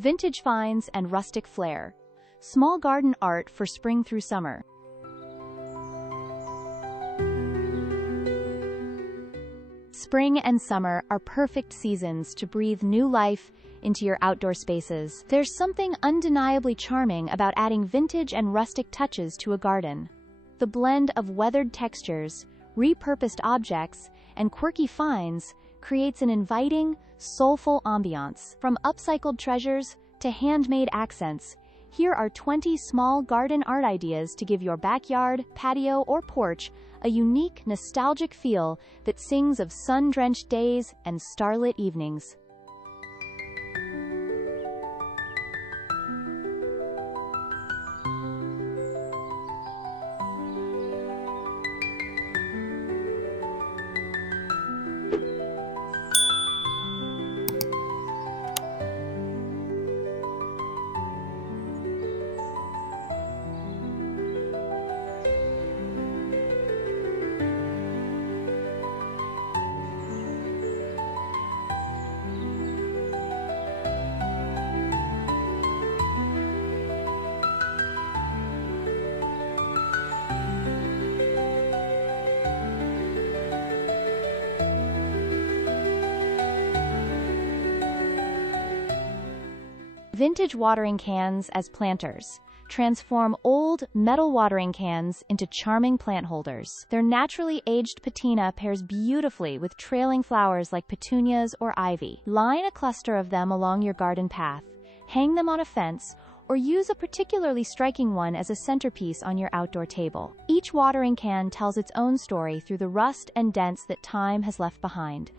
Vintage finds and rustic flair. Small garden art for spring through summer. Spring and summer are perfect seasons to breathe new life into your outdoor spaces. There's something undeniably charming about adding vintage and rustic touches to a garden. The blend of weathered textures, repurposed objects, and quirky finds creates an inviting, soulful ambiance. From upcycled treasures to handmade accents, here are 20 small garden art ideas to give your backyard, patio, or porch a unique, nostalgic feel that sings of sun-drenched days and starlit evenings. Vintage watering cans as planters. Transform old, metal watering cans into charming plant holders. Their naturally aged patina pairs beautifully with trailing flowers like petunias or ivy. Line a cluster of them along your garden path, hang them on a fence, or use a particularly striking one as a centerpiece on your outdoor table. Each watering can tells its own story through the rust and dents that time has left behind.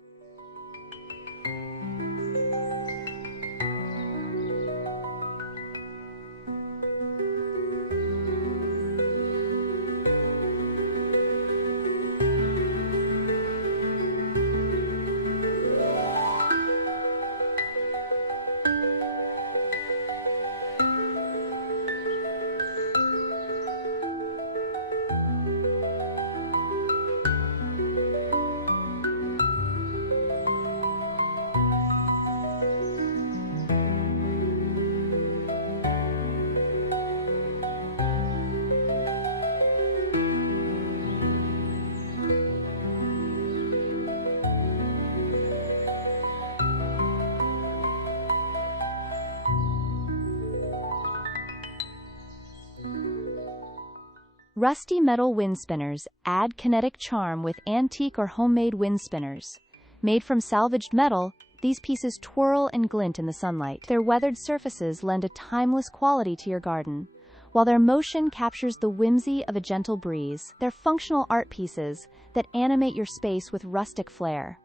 Rusty metal wind spinners. Add kinetic charm with antique or homemade wind spinners. Made from salvaged metal, these pieces twirl and glint in the sunlight. Their weathered surfaces lend a timeless quality to your garden, while their motion captures the whimsy of a gentle breeze. They're functional art pieces that animate your space with rustic flair.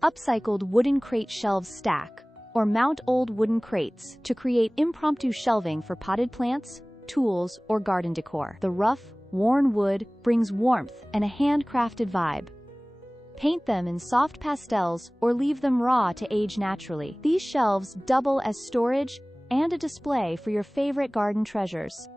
Upcycled wooden crate shelves. Stack or mount old wooden crates to create impromptu shelving for potted plants, tools, or garden decor. The rough, worn wood brings warmth and a handcrafted vibe. Paint them in soft pastels or leave them raw to age naturally. These shelves double as storage and a display for your favorite garden treasures.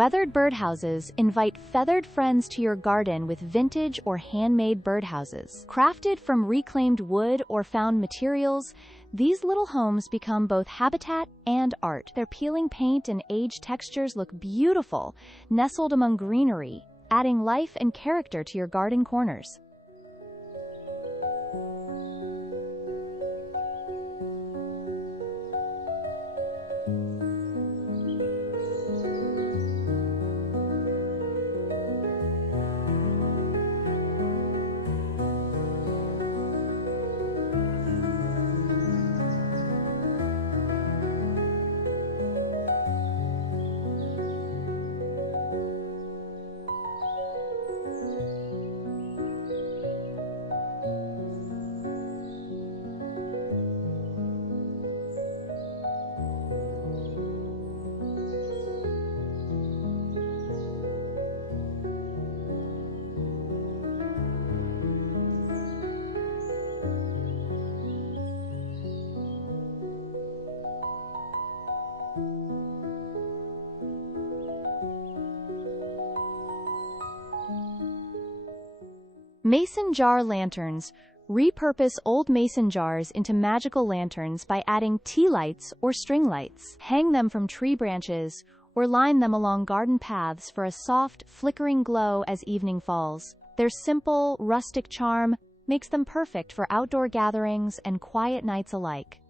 Weathered birdhouses invite feathered friends to your garden with vintage or handmade birdhouses. Crafted from reclaimed wood or found materials, these little homes become both habitat and art. Their peeling paint and aged textures look beautiful, nestled among greenery, adding life and character to your garden corners. Mason jar lanterns. Repurpose old mason jars into magical lanterns by adding tea lights or string lights. Hang them from tree branches or line them along garden paths for a soft, flickering glow as evening falls. Their simple, rustic charm makes them perfect for outdoor gatherings and quiet nights alike.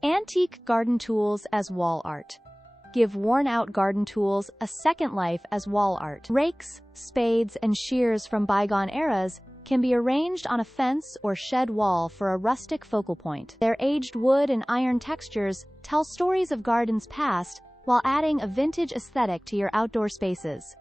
Antique garden tools as wall art. Give worn-out garden tools a second life as wall art. Rakes, spades, and shears from bygone eras can be arranged on a fence or shed wall for a rustic focal point. Their aged wood and iron textures tell stories of gardens past while adding a vintage aesthetic to your outdoor spaces.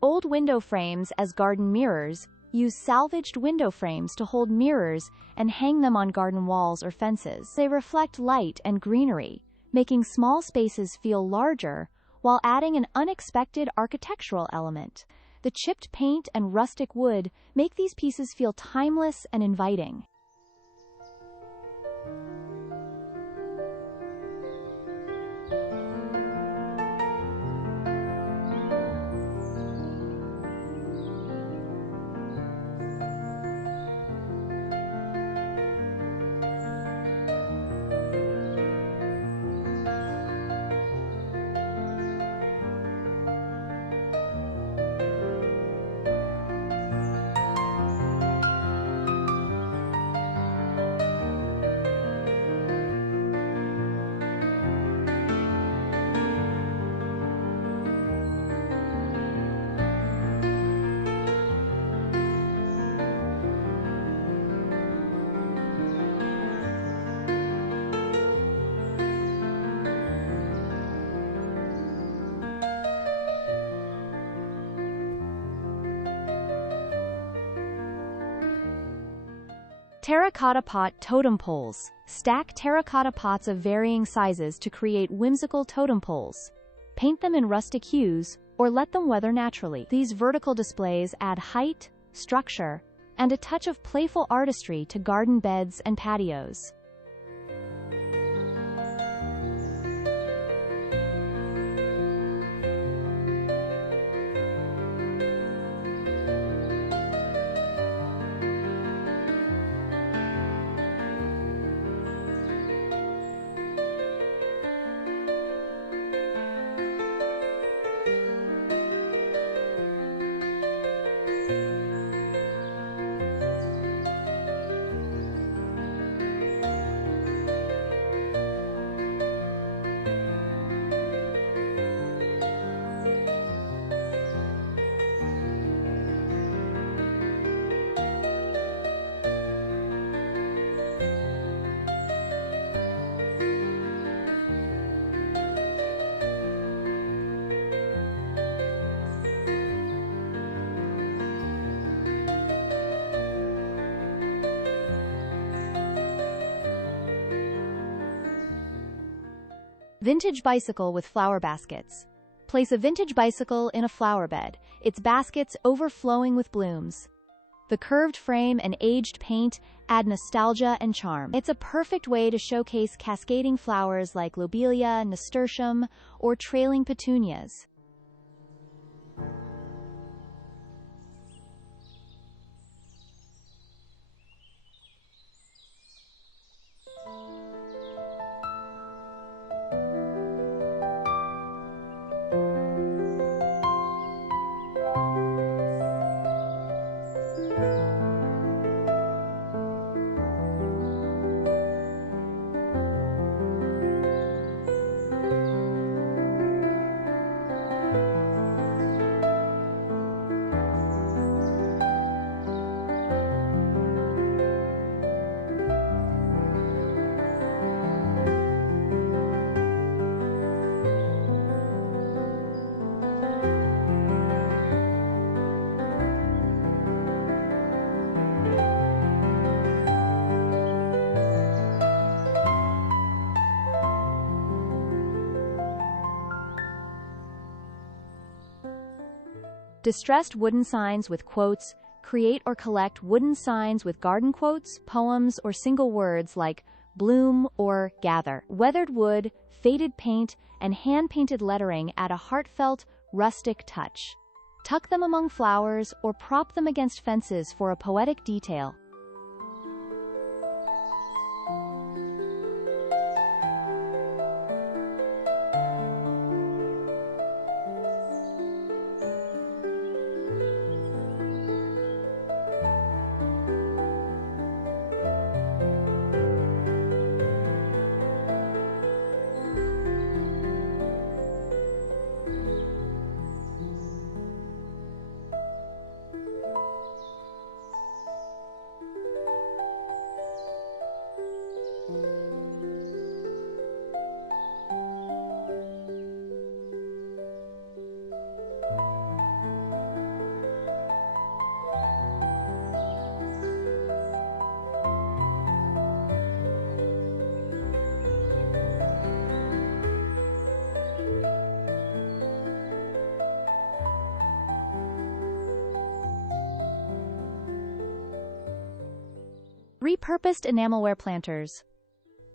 Old window frames as garden mirrors. Use salvaged window frames to hold mirrors and hang them on garden walls or fences. They reflect light and greenery, making small spaces feel larger while adding an unexpected architectural element. The chipped paint and rustic wood make these pieces feel timeless and inviting. Terracotta pot totem poles. Stack terracotta pots of varying sizes to create whimsical totem poles. Paint them in rustic hues, or let them weather naturally. These vertical displays add height, structure, and a touch of playful artistry to garden beds and patios. Vintage bicycle with flower baskets. Place a vintage bicycle in a flower bed, its baskets overflowing with blooms. The curved frame and aged paint add nostalgia and charm. It's a perfect way to showcase cascading flowers like lobelia, nasturtium, or trailing petunias. Distressed wooden signs with quotes. Create or collect wooden signs with garden quotes, poems, or single words like bloom or gather. Weathered wood, faded paint, and hand-painted lettering add a heartfelt, rustic touch. Tuck them among flowers or prop them against fences for a poetic detail. Repurposed enamelware planters.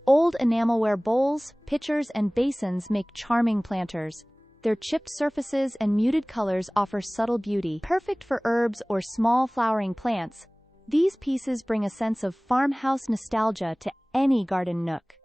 Old enamelware bowls, pitchers, and basins make charming planters. Their chipped surfaces and muted colors offer subtle beauty, perfect for herbs or small flowering plants. These pieces bring a sense of farmhouse nostalgia to any garden nook.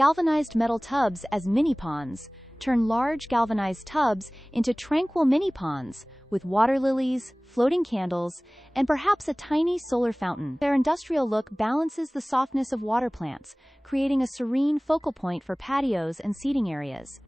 galvanized metal tubs as mini ponds. Turn large galvanized tubs into tranquil mini ponds, with water lilies, floating candles, and perhaps a tiny solar fountain. Their industrial look balances the softness of water plants, creating a serene focal point for patios and seating areas.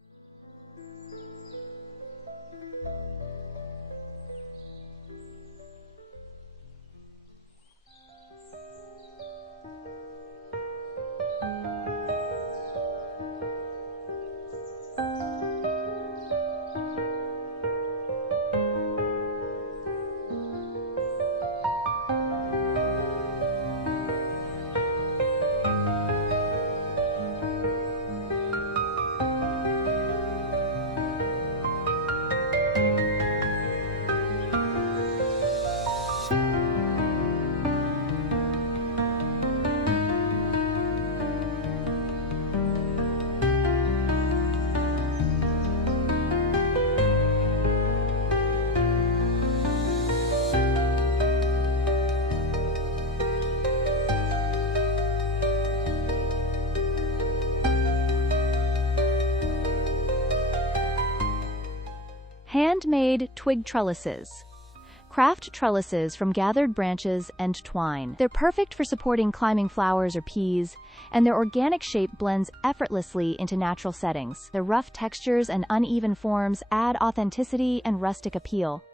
Handmade twig trellises. Craft trellises from gathered branches and twine. They're perfect for supporting climbing flowers or peas, and their organic shape blends effortlessly into natural settings. Their rough textures and uneven forms add authenticity and rustic appeal.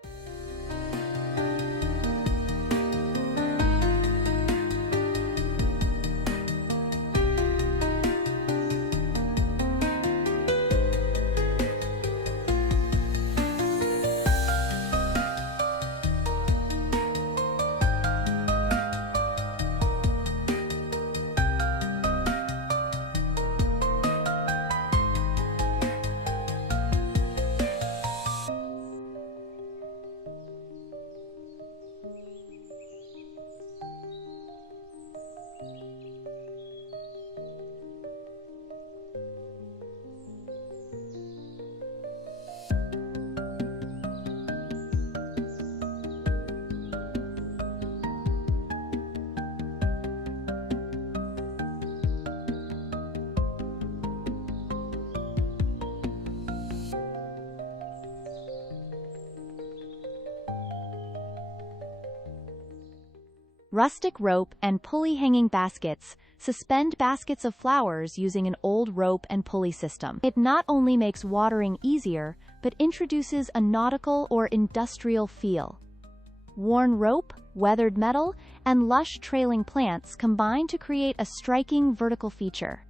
Rustic rope and pulley hanging baskets. Suspend baskets of flowers using an old rope and pulley system. It not only makes watering easier, but introduces a nautical or industrial feel. Worn rope, weathered metal, and lush trailing plants combine to create a striking vertical feature.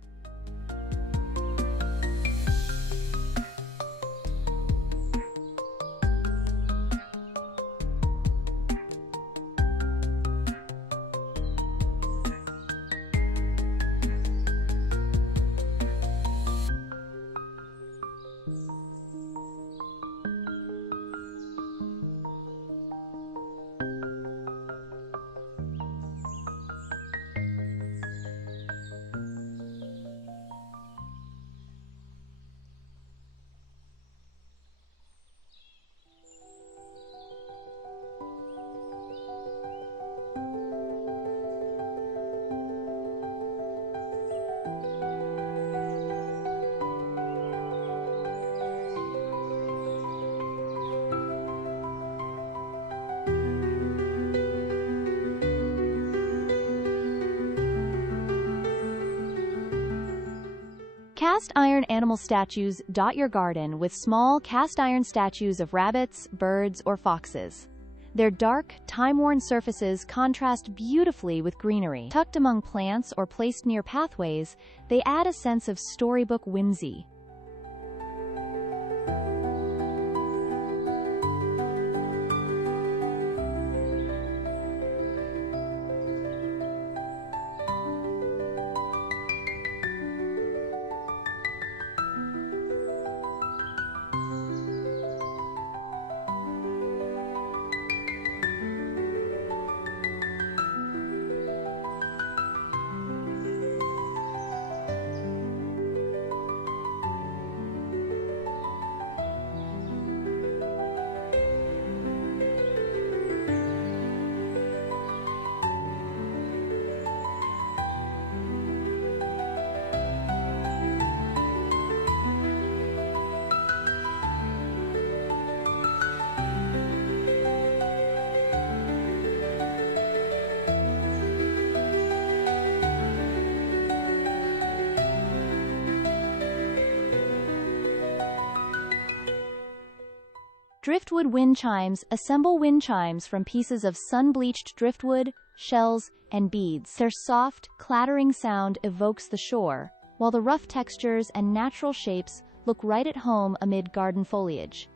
Cast iron animal statues dot your garden with small cast iron statues of rabbits, birds, or foxes. Their dark, time-worn surfaces contrast beautifully with greenery. Tucked among plants or placed near pathways, they add a sense of storybook whimsy. Driftwood wind chimes. Assemble wind chimes from pieces of sun-bleached driftwood, shells, and beads. Their soft, clattering sound evokes the shore, while the rough textures and natural shapes look right at home amid garden foliage.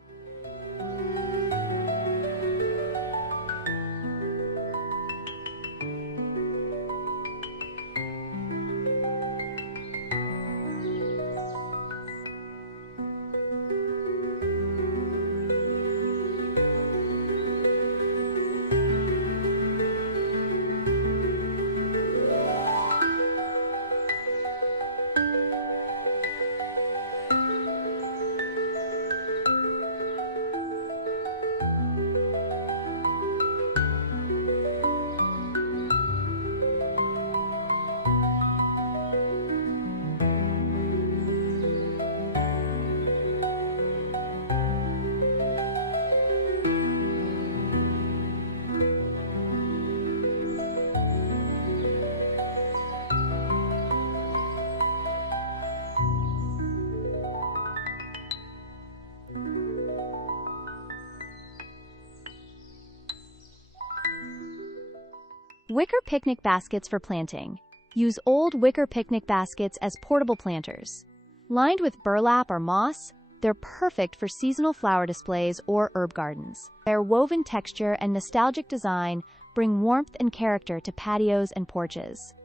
Wicker picnic baskets for planting. Use old wicker picnic baskets as portable planters. Lined with burlap or moss, they're perfect for seasonal flower displays or herb gardens. Their woven texture and nostalgic design bring warmth and character to patios and porches.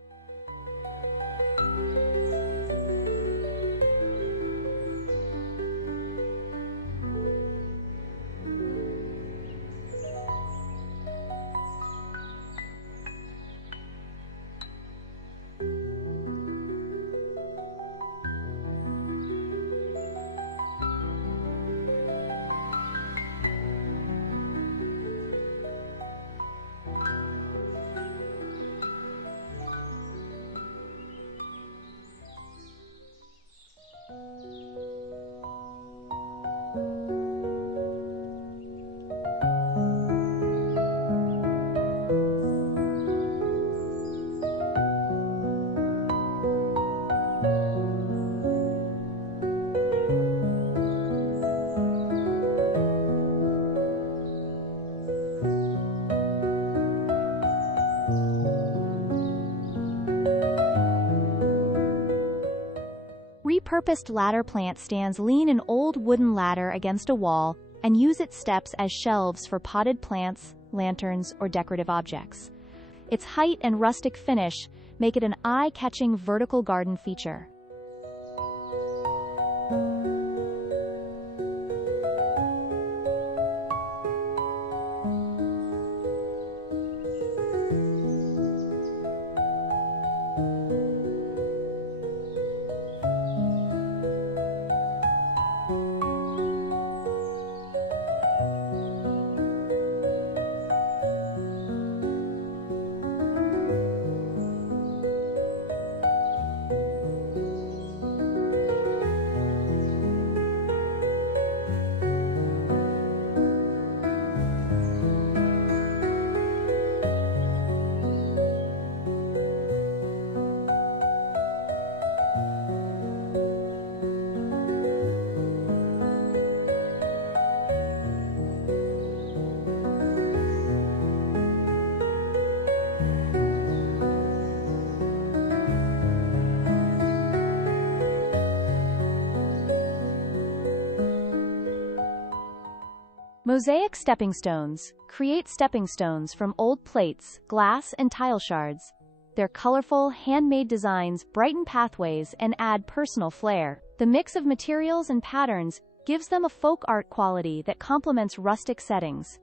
Repurposed ladder plant stands. Lean an old wooden ladder against a wall and use its steps as shelves for potted plants, lanterns, or decorative objects. Its height and rustic finish make it an eye-catching vertical garden feature. Mosaic stepping stones. Create stepping stones from old plates, glass, and tile shards. Their colorful, handmade designs brighten pathways and add personal flair. The mix of materials and patterns gives them a folk art quality that complements rustic settings.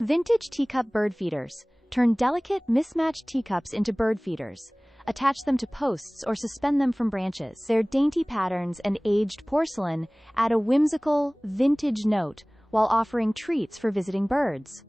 Vintage teacup bird feeders. Turn delicate, mismatched teacups into bird feeders. Attach them to posts or suspend them from branches. Their dainty patterns and aged porcelain add a whimsical, vintage note while offering treats for visiting birds.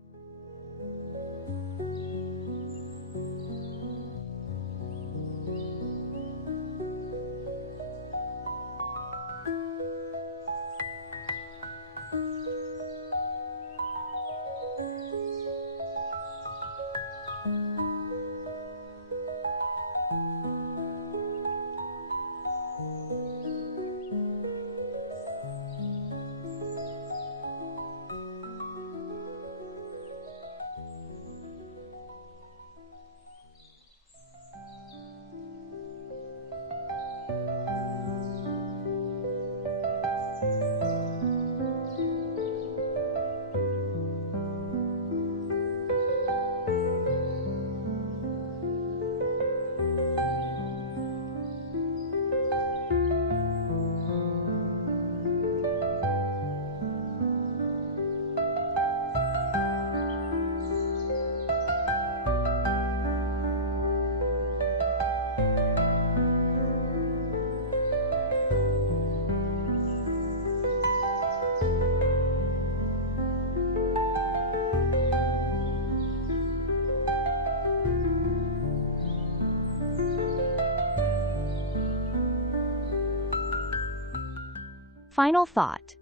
Final thought.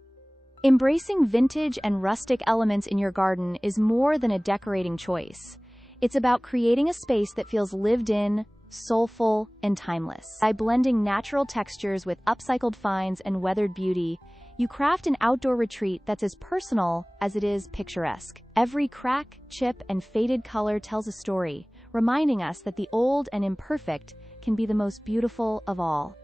Embracing vintage and rustic elements in your garden is more than a decorating choice. It's about creating a space that feels lived in, soulful, and timeless. By blending natural textures with upcycled finds and weathered beauty, you craft an outdoor retreat that's as personal as it is picturesque. Every crack, chip, and faded color tells a story, reminding us that the old and imperfect can be the most beautiful of all.